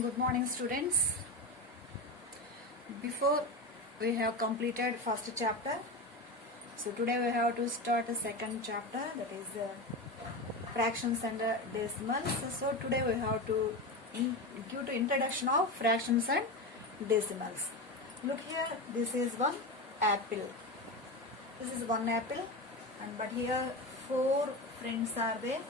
Good morning, students. Before we have completed first chapter, so today we have to start the second chapter, that is fractions and decimals. So today we have to give the introduction of fractions and decimals. Look here, this is one apple. This is one apple, and but here four friends are there.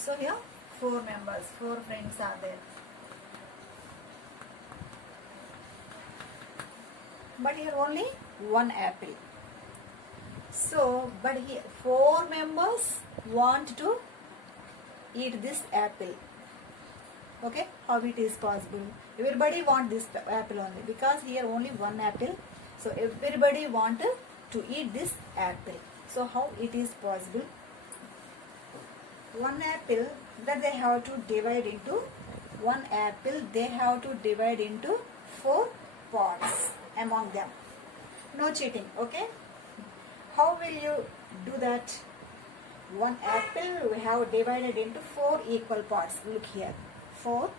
So here four members, four friends are there. But here only one apple. So, but here four members want to eat this apple. Okay, how it is possible? Everybody want this apple only because here only one apple. So everybody want to eat this apple. So how it is possible? One apple that they have to divide into four parts among them. No cheating, okay? How will you do that? One apple we have divided into four equal parts. Look here, four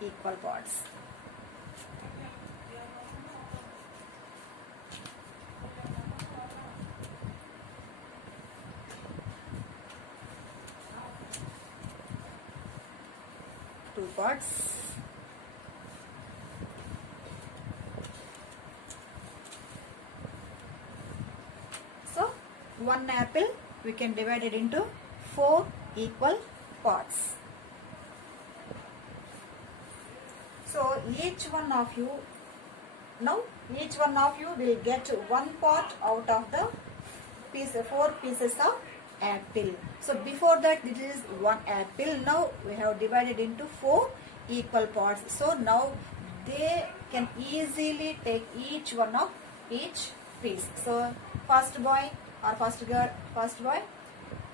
equal parts. Two parts. So one apple we can divide it into four equal parts. So each one of you will get one part out of the four pieces of apple. So before that this is one apple. Now we have divided into four equal parts. So now they can easily take each one of each piece. So first boy or first boy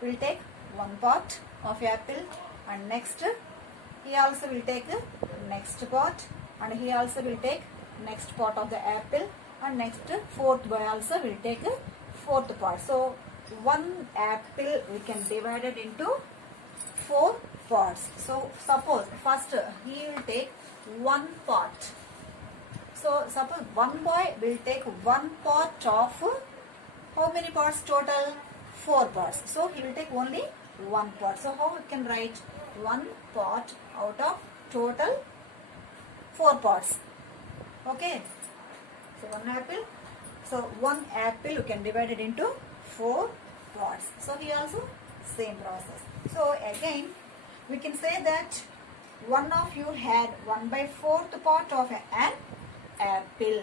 will take one part of apple, and next he also will take the next part, and he also will take next part of the apple, and next fourth boy also will take the fourth part. So one apple we can divide it into four parts. So suppose first he will take one part. So suppose one boy will take one part of how many parts total? Four parts. So he will take only one part. So how we can write one part out of total four parts? Okay. So one apple. So one apple you can divide it into four parts. So here also same process. So again we can say that one of you had 1/4 part of an apple.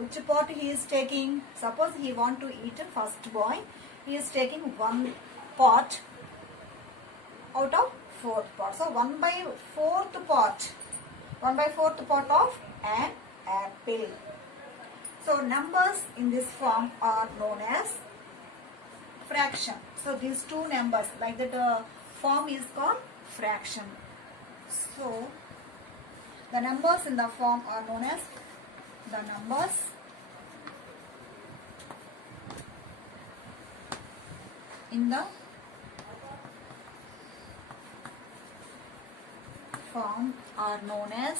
Which part he is taking? Suppose he want to eat a first boy. He is taking one part out of fourth part. So 1/4 part. 1/4 part of an apple. So numbers in this form are known as fraction. So these two numbers like that form is called fraction. So the numbers in the form are known as the numbers in the form are known as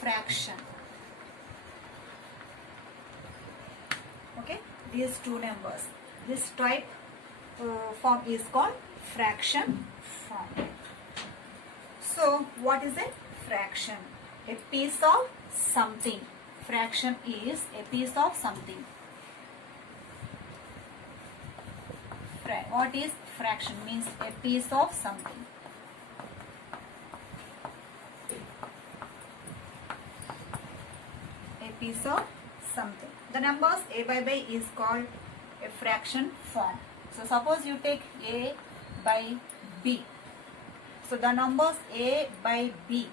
fraction. Okay, these two numbers. This type form is called fraction form. So what is a fraction? A piece of something. Fraction is a piece of something. What is fraction? Means a piece of something. A piece of something. The numbers a by b is called a fraction form. So suppose you take a by b. So the numbers a by b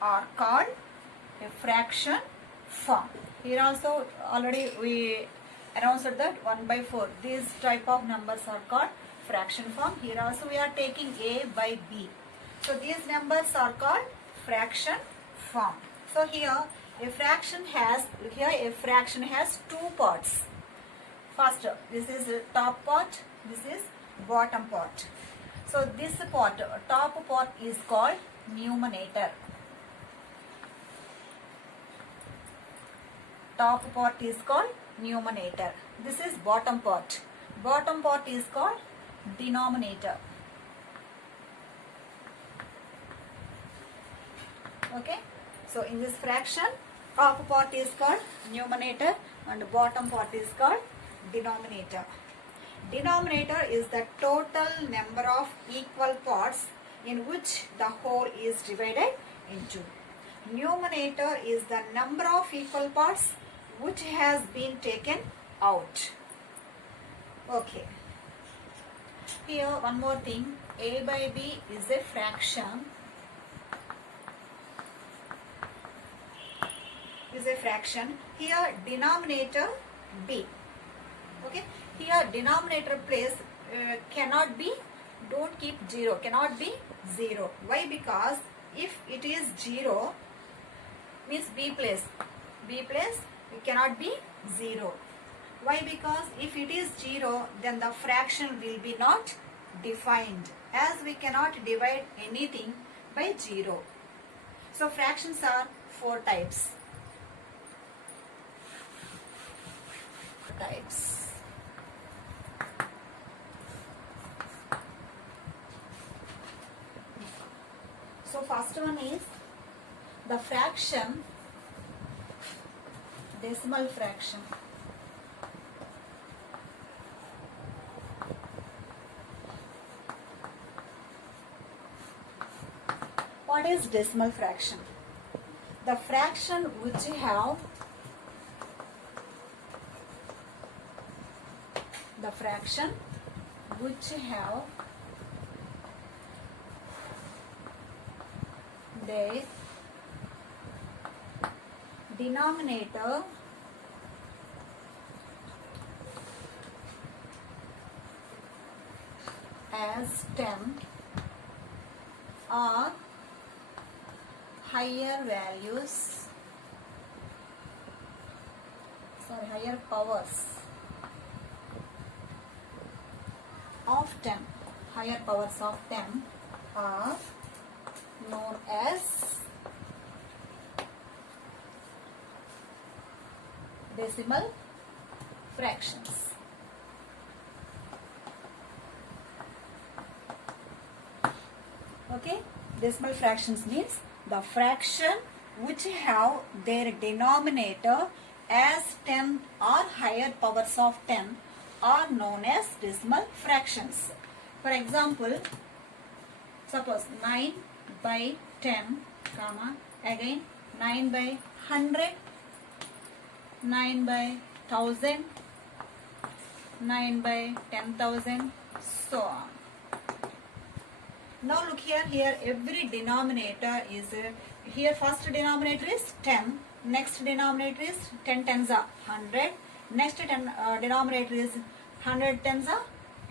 are called a fraction form. Here also already we announced that 1/4. These type of numbers are called fraction form. Here also we are taking a by b. So these numbers are called fraction form. So here a fraction has two parts. First, this is top part, this is bottom part. So this part, top part is called numerator. Top part is called numerator. This is bottom part. Bottom part is called denominator. Okay. So in this fraction, top part is called numerator and bottom part is called denominator. Denominator is the total number of equal parts in which the whole is divided into. Numerator is the number of equal parts which has been taken out. Okay. Here one more thing, a by b is a fraction. Here denominator b. Okay. Here denominator place cannot be, don't keep 0, cannot be 0. Why? Because if it is 0 means b place it cannot be 0. Why? Because if it is 0 then the fraction will be not defined, as we cannot divide anything by 0. So fractions are 4 types. So first one is the fraction, decimal fraction. What is decimal fraction? The fraction which have their denominator as 10 or higher powers of 10, higher powers of 10 are known as decimal fractions. Okay, decimal fractions means the fraction which have their denominator as 10 or higher powers of 10 are known as decimal fractions. For example, suppose 9 by 10, again 9 by 100, 9 by 1000, 9 by 10,000, so on. Now look here every denominator is, here first denominator is 10, next denominator is 10 tens are 100, next denominator is 100 tens are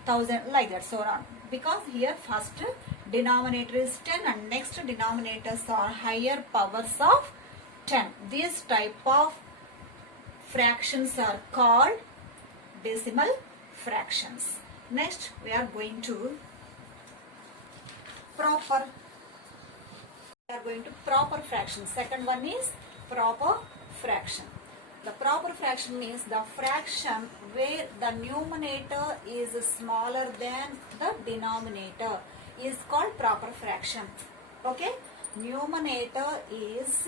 1000, like that, so on. Because here first denominator is 10 and next denominators are higher powers of 10. These type of fractions are called decimal fractions. Next we are going to proper fraction. Second one is proper fraction. The proper fraction means the fraction where the numerator is smaller than the denominator is called proper fraction. Okay, numerator is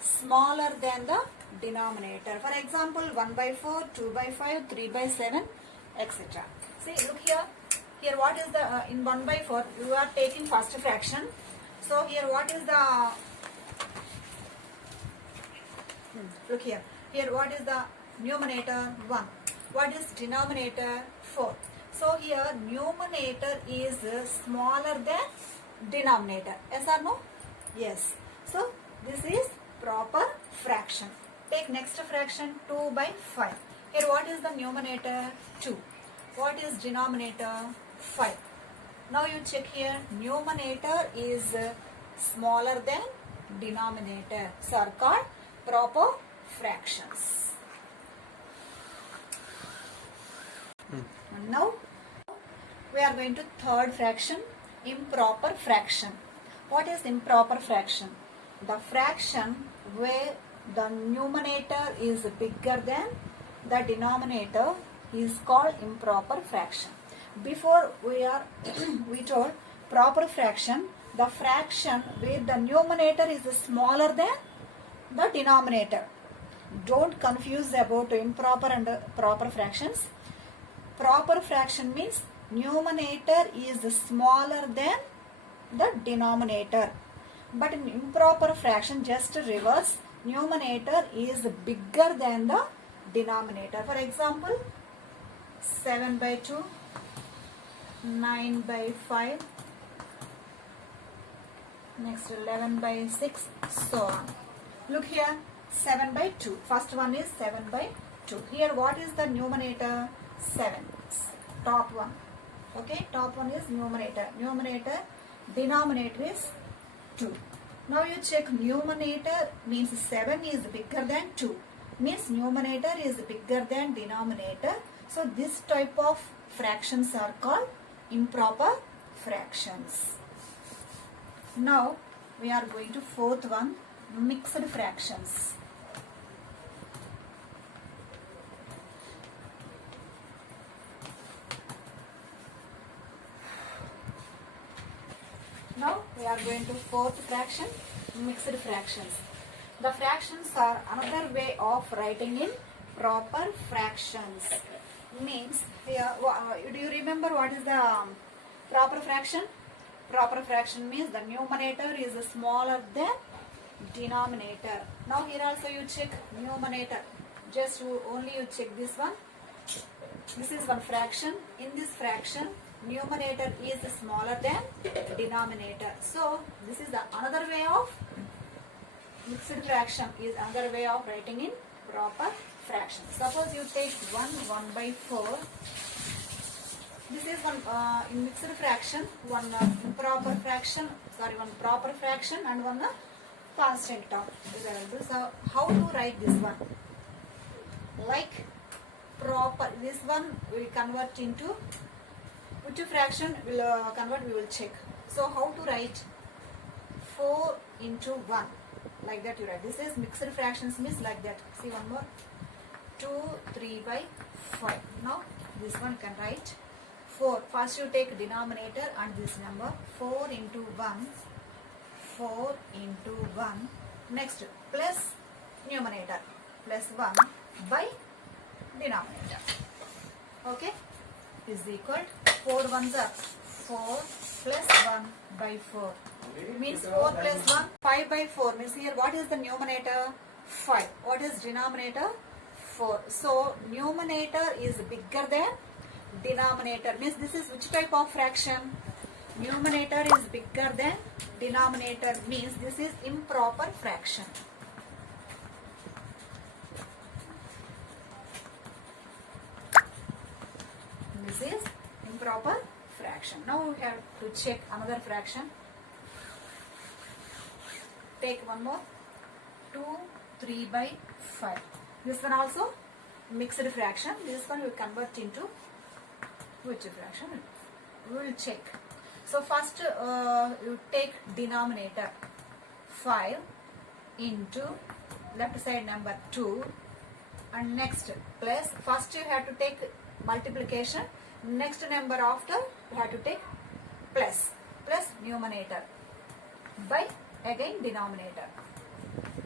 smaller than the denominator. For example, 1 by 4, 2 by 5, 3 by 7, etc. See, look here. Here what is the, in 1 by 4, you are taking first fraction. So here what is the, look here. Here what is the numerator? 1. What is denominator? 4. So here numerator is smaller than denominator. Yes or no? Yes. So this is proper fraction. Take next fraction, 2 by 5. Here what is the numerator? 2. What is denominator? 5. Now you check here, numerator is smaller than denominator, so are called proper fractions. Now we are going to third fraction, improper fraction. What is improper fraction? The fraction where the numerator is bigger than the denominator is called improper fraction. Before we told proper fraction, the fraction where the numerator is smaller than the denominator. Don't confuse about improper and proper fractions. Proper fraction means numerator is smaller than the denominator. But in improper fraction, just reverse, numerator is bigger than the denominator. For example, 7 by 2, 9 by 5, next 11 by 6, so on. Look here, 7 by 2. First one is 7 by 2. Here what is the numerator? 7. Top one. Okay, top one is numerator. Numerator, denominator is 2. Now you check, numerator means 7 is bigger than 2. Means numerator is bigger than denominator. So this type of fractions are called improper fractions. Now we are going to fourth one, mixed fractions. Now we are going to fourth fraction, mixed fractions. The fractions are another way of writing in proper fractions. Means here, do you remember what is the proper fraction? Proper fraction means the numerator is smaller than denominator. Now here also you check numerator. Just only you check this one. This is one fraction. In this fraction, numerator is smaller than denominator. So this is the another way of mixed fraction, is another way of writing in proper fraction. Suppose you take 1 by 4. This is one in mixed fraction, one improper fraction, one proper fraction and one constant term. So how to write this one? Like proper, this one will convert into which fraction will convert, we will check. So how to write? 4 into 1, like that you write. This is mixed fractions means like that. See one more, 2, 3 by 5. Now this one can write 4. First you take denominator and this number, 4 into 1, 4 into 1. Next plus numerator, plus 1 by denominator. Okay, is equal 4 ones are 4 plus 1 by 4. Means 4 plus 1, 5 by 4. Means here what is the numerator? 5. What is denominator? 4. So numerator is bigger than denominator. Means this is which type of fraction? Numerator is bigger than denominator. Means this is improper fraction. This is improper fraction. Now we have to check another fraction. Take one more, 2, 3 by 5. This one also mixed fraction. This one will convert into which fraction? We will check. So first you take denominator 5 into left side number 2 and next plus. First you have to take multiplication. Next number after you have to take plus numerator by again denominator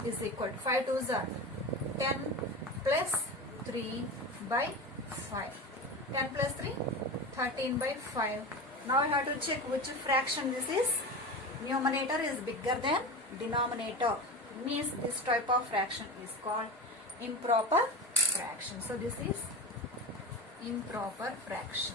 is equal to 5 2s are 10 plus 3 by 5. 10 plus 3, 13 by 5. Now I have to check which fraction this is. Numerator is bigger than denominator. Means this type of fraction is called improper fraction. So this is improper fraction.